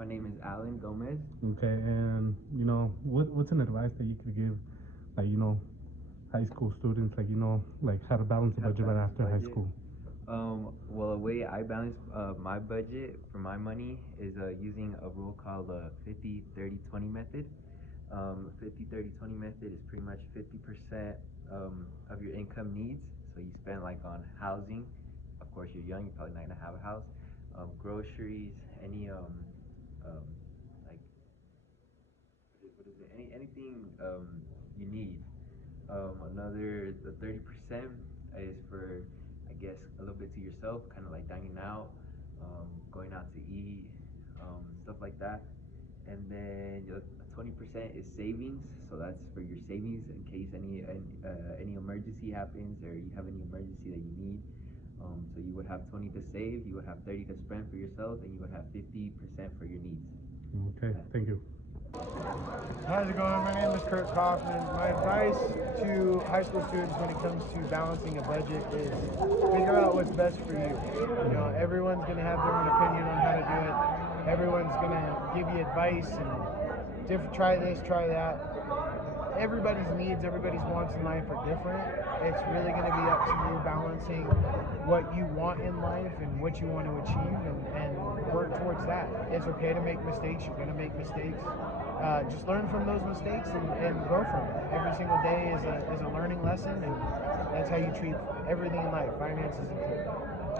My name is Alan Gomez. Okay, and what's an advice that you could give, like high school students, like how to balance a budget right after high school? Well, the way I balance my budget for my money is using a rule called the 50-30-20 method. 50-30-20 method is pretty much 50% of your income needs. So you spend like on housing. Of course, you're young, you're probably not gonna have a house. Groceries, any um, like what is it? Anything you need. Another the 30% is for, I guess, a little bit to yourself, kind of like dining out, going out to eat, stuff like that. And then 20% is savings, so that's for your savings in case any emergency happens or you have any emergency that you need. So you would have 20 to save, you would have 30 to spend for yourself, and you would have 50% for your needs. Okay, thank you. How's it going? My name is Kurt Kaufman. My advice to high school students when it comes to balancing a budget is figure out what's best for you. You know, everyone's going to have their own opinion on how to do it. Everyone's going to give you advice and try this, try that. Everybody's needs, everybody's wants in life are different. It's really going to be up to you balancing what you want in life and what you want to achieve and work towards that. It's okay to make mistakes. You're going to make mistakes. Just learn from those mistakes and grow from it. Every single day is a learning lesson, and that's how you treat everything in life, finances included.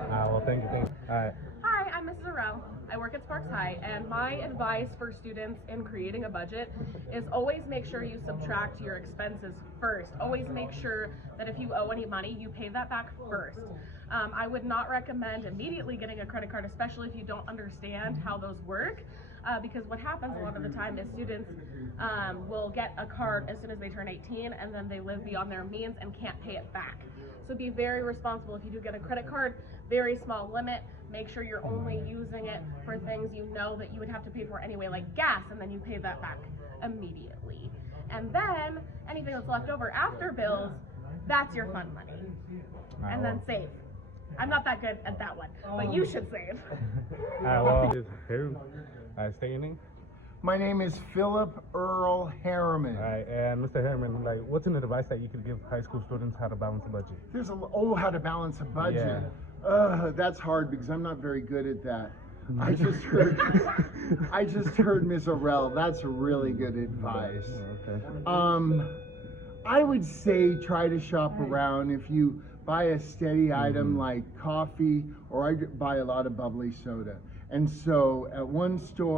Well, thank you. All right. Hi, I'm Mrs. Arell. I work at Sparks High, and my advice for students in creating a budget is always make sure you subtract your expenses first. Always make sure that if you owe any money, you pay that back first. I would not recommend immediately getting a credit card, especially if you don't understand how those work. Because what happens a lot of the time is students will get a card as soon as they turn 18, and then they live beyond their means and can't pay it back. So be very responsible. If you do get a credit card, very small limit. Make sure you're only using it for things you know that you would have to pay for anyway, like gas, and then you pay that back immediately. And then anything that's left over after bills, that's your fun money. And then save. I'm not that good at that one, but you should save. Well, state your name. My name is Philip Earl Harriman. All right, and Mr. Harriman, like, what's an advice that you could give high school students how to balance a budget? How to balance a budget. Yeah. That's hard because I'm not very good at that. I just heard Ms. Arell. That's really good advice. Okay. I would say try to shop around. If you buy a steady item like coffee, or I buy a lot of bubbly soda, and so at one store